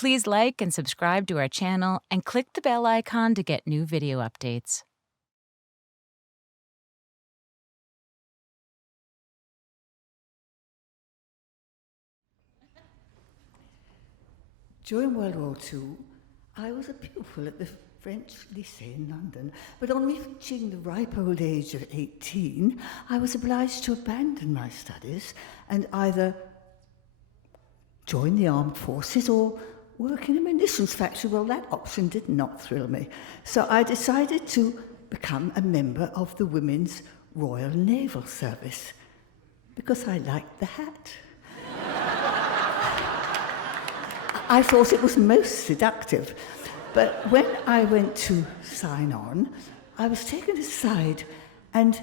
Please like and subscribe to our channel and click the bell icon to get new video updates. During World War II, I was a pupil at the French Lycée in London, but on reaching the ripe old age of 18, I was obliged to abandon my studies and either join the armed forces or work in a munitions factory. Well, that option did not thrill me. So I decided to become a member of the Women's Royal Naval Service because I liked the hat. I thought it was most seductive. But when I went to sign on, I was taken aside and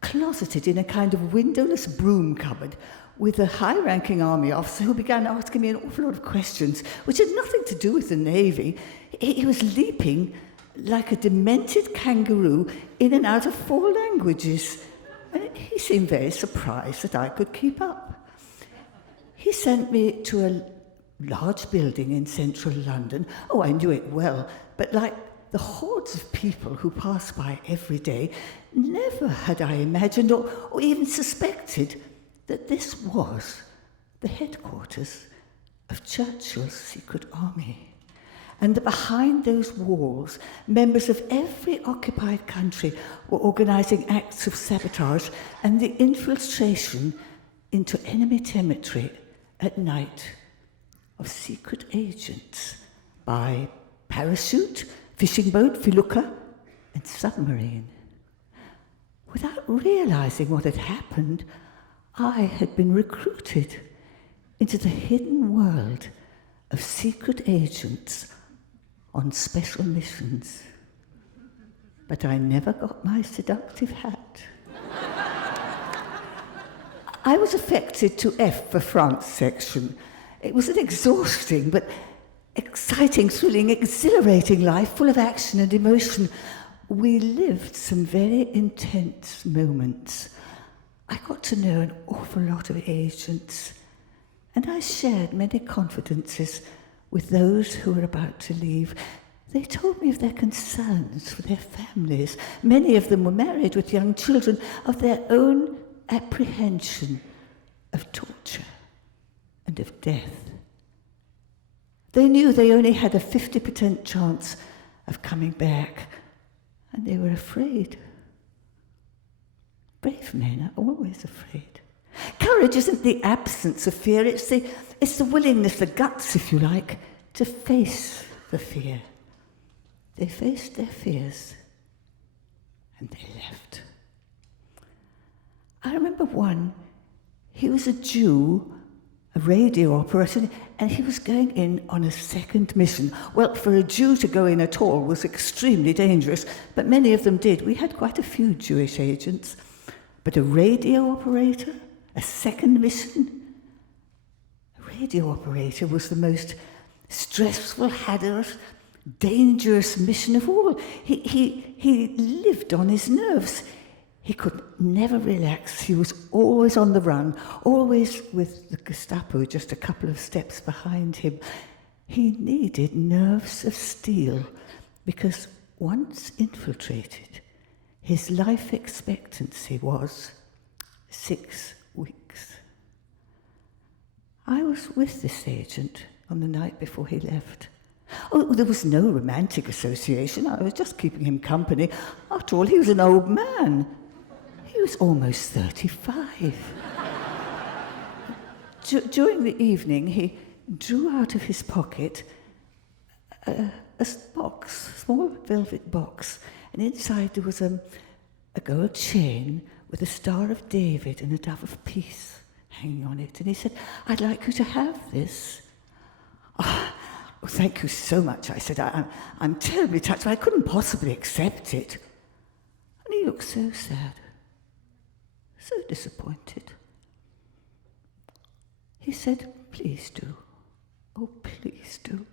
closeted in a kind of windowless broom cupboard with a high-ranking army officer who began asking me an awful lot of questions, which had nothing to do with the Navy. He was leaping like a demented kangaroo in and out of 4 languages. And he seemed very surprised that I could keep up. He sent me to a large building in central London. Oh, I knew it well, but like the hordes of people who pass by every day, never had I imagined or even suspected that this was the headquarters of Churchill's secret army. And that behind those walls, members of every occupied country were organising acts of sabotage and the infiltration into enemy territory at night of secret agents by parachute, fishing boat, felucca, and submarine. Without realising what had happened, I had been recruited into the hidden world of secret agents on special missions. But I never got my seductive hat. I was affected to F for France section. It was an exhausting but exciting, thrilling, exhilarating life, full of action and emotion. We lived some very intense moments. I got to know an awful lot of agents, and I shared many confidences with those who were about to leave. They told me of their concerns for their families. Many of them were married with young children, of their own apprehension of torture and of death. They knew they only had a 50% chance of coming back, and they were afraid. Brave men are always afraid. Courage isn't the absence of fear, it's the willingness, the guts, if you like, to face the fear. They faced their fears, and they left. I remember one, he was a Jew, a radio operator, and he was going in on a second mission. Well, for a Jew to go in at all was extremely dangerous, but many of them did. We had quite a few Jewish agents. But a radio operator, a second mission? A radio operator was the most stressful, hazardous, dangerous mission of all. He lived on his nerves. He could never relax. He was always on the run, always with the Gestapo just a couple of steps behind him. He needed nerves of steel because once infiltrated, his life expectancy was 6 weeks. I was with this agent on the night before he left. Oh, there was no romantic association. I was just keeping him company. After all, he was an old man. He was almost 35. During the evening, he drew out of his pocket a box, a small velvet box, and inside there was a gold chain with a Star of David and a Dove of Peace hanging on it. And he said, "I'd like you to have this." Oh, thank you so much, I said. I'm terribly touched, but I couldn't possibly accept it. And he looked so sad, so disappointed. He said, "Please do. Oh, please do.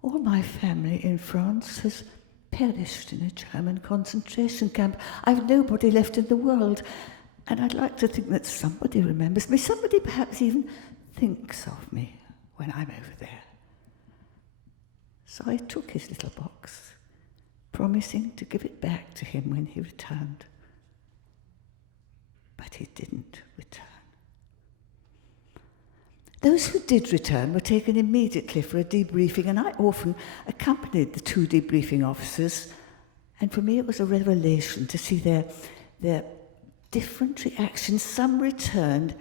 All my family in France has perished in a German concentration camp. I've nobody left in the world, and I'd like to think that somebody remembers me, somebody perhaps even thinks of me when I'm over there. So I took his little box, promising to give it back to him when he returned. But he didn't return. Those who did return were taken immediately for a debriefing, and I often accompanied the two debriefing officers, and for me it was a revelation to see their different reactions. Some returned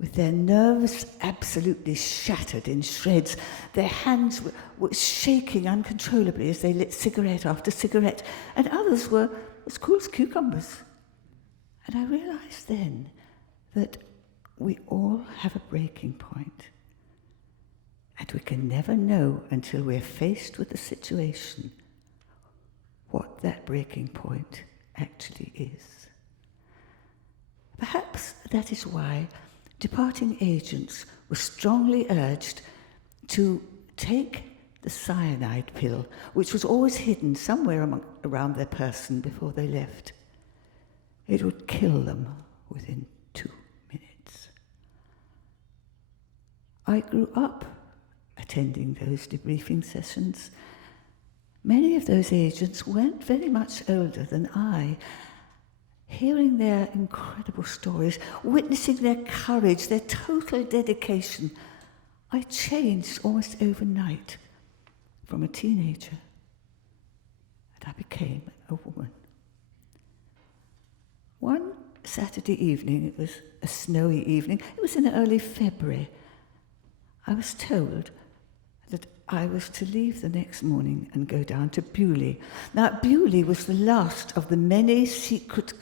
with their nerves absolutely shattered in shreds. Their hands were shaking uncontrollably as they lit cigarette after cigarette, and others were as cool as cucumbers. And I realized then that we all have a breaking point, and we can never know until we're faced with a situation what that breaking point actually is. Perhaps that is why departing agents were strongly urged to take the cyanide pill, which was always hidden somewhere around their person before they left. It would kill them within 2 minutes. I grew up attending those debriefing sessions. Many of those agents weren't very much older than I. Hearing their incredible stories, witnessing their courage, their total dedication, I changed almost overnight from a teenager, and I became a woman. One Saturday evening, it was a snowy evening, it was in early February, I was told that I was to leave the next morning and go down to Bewley. Now, Bewley was the last of the many secret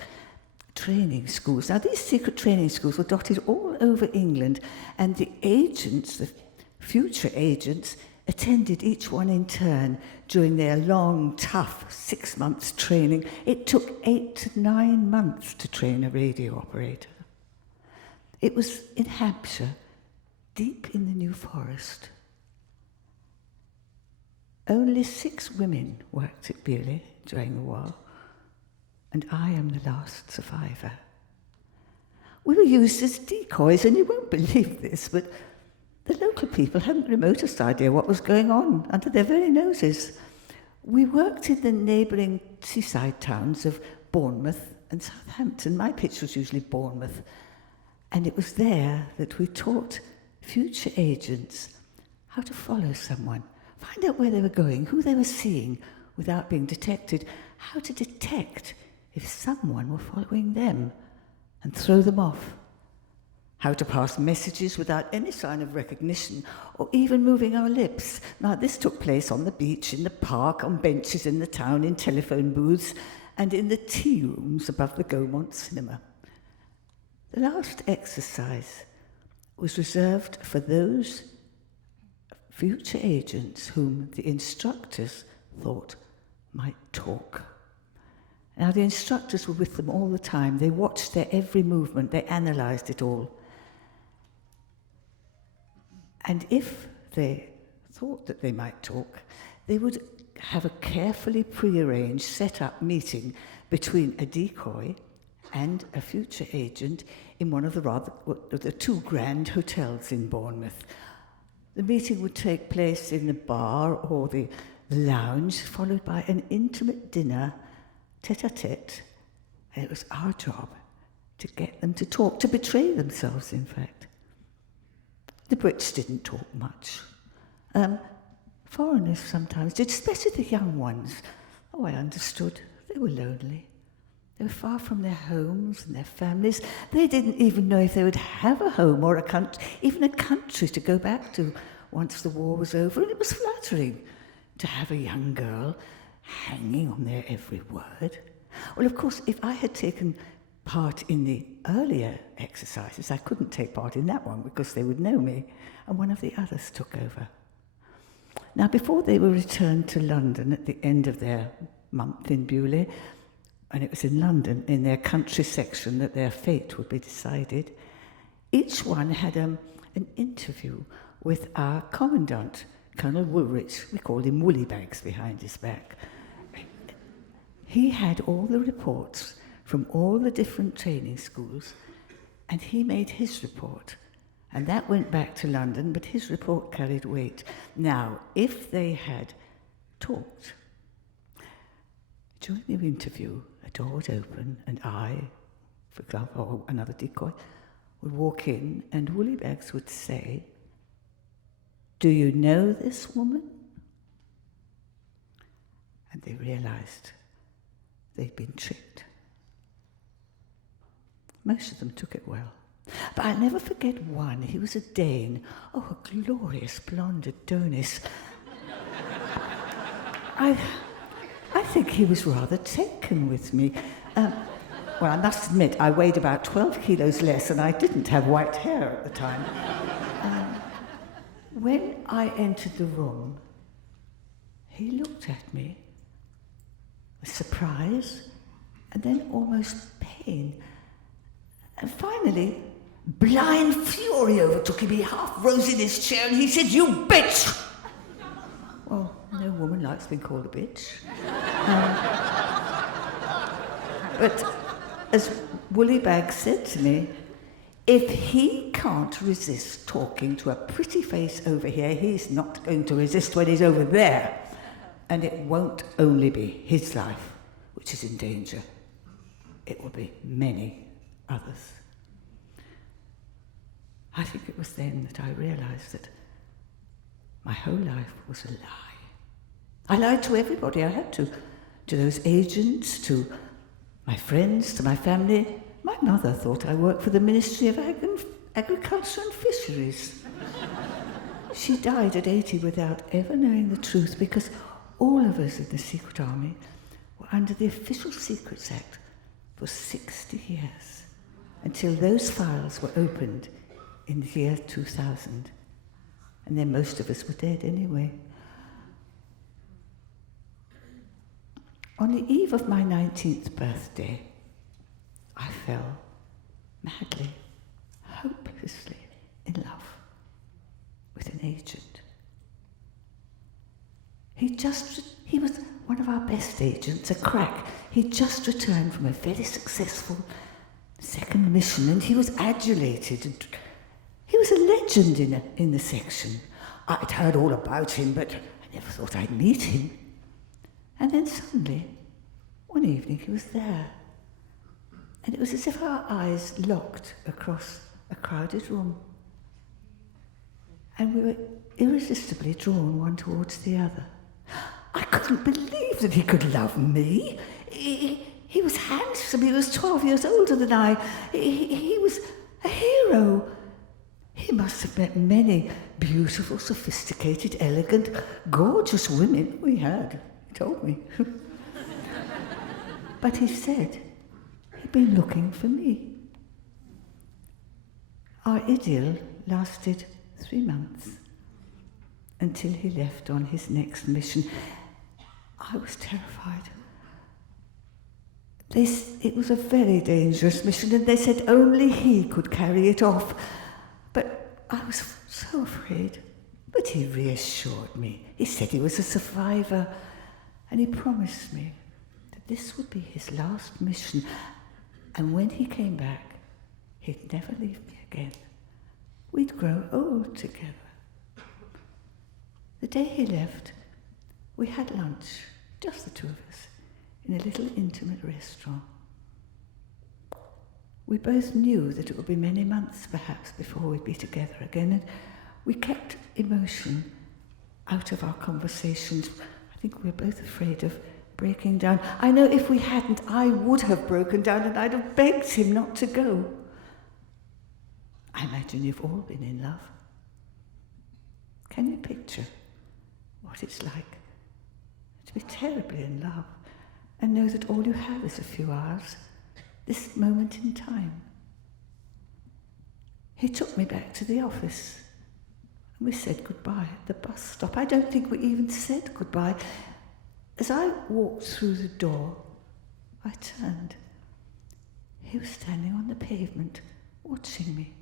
training schools. Now, these secret training schools were dotted all over England, and the agents, the future agents, attended each one in turn during their long, tough 6 months training. It took 8 to 9 months to train a radio operator. It was in Hampshire, deep in the New Forest. Only 6 women worked at Bewley during the war, and I am the last survivor. We were used as decoys, and you won't believe this, but the local people hadn't the remotest idea what was going on under their very noses. We worked in the neighbouring seaside towns of Bournemouth and Southampton. My pitch was usually Bournemouth, and it was there that we taught future agents how to follow someone, find out where they were going, who they were seeing without being detected, how to detect if someone were following them and throw them off, how to pass messages without any sign of recognition or even moving our lips. Now, this took place on the beach, in the park, on benches in the town, in telephone booths, and in the tea rooms above the Gaumont cinema. The last exercise was reserved for those future agents whom the instructors thought might talk. Now, the instructors were with them all the time. They watched their every movement. They analysed it all. And if they thought that they might talk, they would have a carefully prearranged, set-up meeting between a decoy and a future agent in one of the 2 grand hotels in Bournemouth. The meeting would take place in the bar or the lounge, followed by an intimate dinner, tête-à-tête, and it was our job to get them to talk, to betray themselves, in fact. The Brits didn't talk much. Foreigners sometimes did, especially the young ones. Oh, I understood. They were lonely. They were far from their homes and their families. They didn't even know if they would have a home or a country, even a country to go back to once the war was over. And it was flattering to have a young girl hanging on their every word. Well, of course, if I had taken part in the earlier exercises, I couldn't take part in that one because they would know me, and one of the others took over. Now, before they were returned to London at the end of their month in Bewley, and it was in London, in their country section, that their fate would be decided, each one had an interview with our commandant, Colonel Woolrich. We called him Woollybags behind his back. He had all the reports from all the different training schools, and he made his report And that went back to London, but his report carried weight. Now, if they had talked, during the interview, a door would open, and I, for example, or another decoy, would walk in, and Woollybags would say, "Do you know this woman?" And they realised they'd been tricked. Most of them took it well. But I'll never forget one. He was a Dane. Oh, a glorious blonde Adonis. I think he was rather taken with me. Well, I must admit, I weighed about 12 kilos less, and I didn't have white hair at the time. When I entered the room, he looked at me with surprise and then almost pain. And finally, blind fury overtook him. He half rose in his chair and he said, "You bitch!" Well, no woman likes being called a bitch. But as Woollybags said to me, if he can't resist talking to a pretty face over here, he's not going to resist when he's over there. And it won't only be his life which is in danger. It will be many others. I think it was then that I realised that my whole life was a lie. I lied to everybody I had to those agents, to my friends, to my family. My mother thought I worked for the Ministry of Agriculture and Fisheries. She died at 80 without ever knowing the truth, because all of us in the Secret Army were under the Official Secrets Act for 60 years, until those files were opened in the year 2000. And then most of us were dead anyway. On the eve of my 19th birthday, I fell madly, hopelessly in love with an agent. He was one of our best agents, a crack. He'd just returned from a very successful second mission, and he was adulated. And he was a legend in the section. I'd heard all about him, but I never thought I'd meet him. And then suddenly, one evening, he was there. And it was as if our eyes locked across a crowded room. And we were irresistibly drawn one towards the other. I couldn't believe that he could love me. He was handsome. He was 12 years older than I. He was a hero. He must have met many beautiful, sophisticated, elegant, gorgeous women. We had, he told me. But he said he'd been looking for me. Our idyll lasted 3 months, until he left on his next mission. I was terrified. It was a very dangerous mission, and they said only he could carry it off. But I was so afraid. But he reassured me. He said he was a survivor, and he promised me that this would be his last mission, and when he came back, he'd never leave me again. We'd grow old together. The day he left, we had lunch, just the two of us, in a little intimate restaurant. We both knew that it would be many months, perhaps, before we'd be together again, and we kept emotion out of our conversations. I think we were both afraid of breaking down. I know if we hadn't, I would have broken down, and I'd have begged him not to go. I imagine you've all been in love. Can you picture what it's like to be terribly in love and know that all you have is a few hours, this moment in time? He took me back to the office, and we said goodbye at the bus stop. I don't think we even said goodbye. As I walked through the door, I turned. He was standing on the pavement, watching me.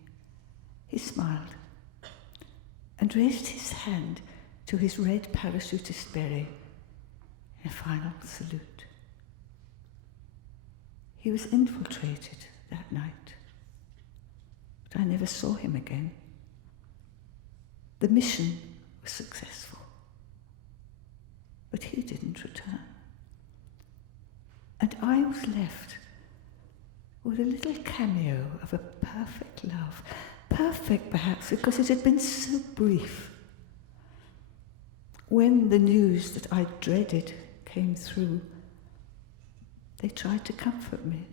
He smiled and raised his hand to his red parachutist beret in a final salute. He was infiltrated that night, but I never saw him again. The mission was successful. But he didn't return. And I was left with a little cameo of a perfect love. Perfect, perhaps, because it had been so brief. When the news that I dreaded came through, they tried to comfort me.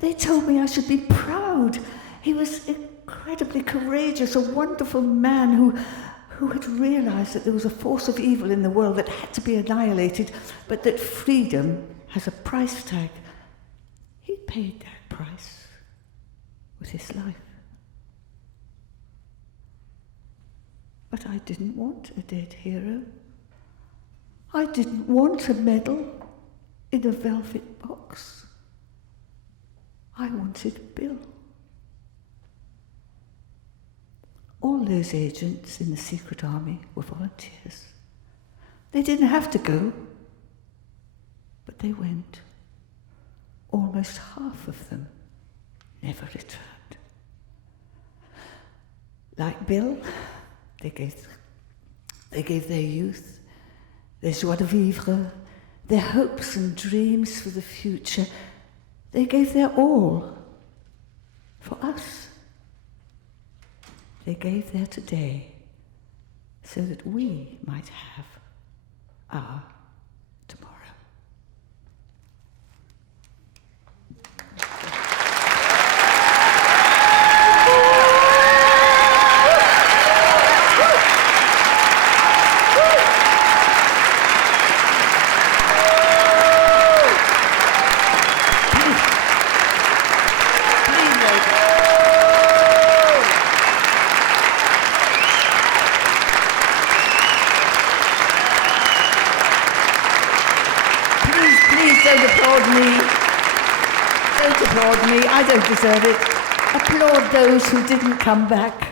They told me I should be proud. He was incredibly courageous, a wonderful man who had realized that there was a force of evil in the world that had to be annihilated, but that freedom has a price tag. He paid that price with his life. But I didn't want a dead hero. I didn't want a medal in a velvet box. I wanted Bill. All those agents in the secret army were volunteers. They didn't have to go, but they went. Almost half of them never returned. Like Bill, they gave their youth, their joie de vivre, their hopes and dreams for the future. They gave their all for us. They gave their today so that we might have our tomorrow. Don't applaud me, I don't deserve it. Applaud those who didn't come back.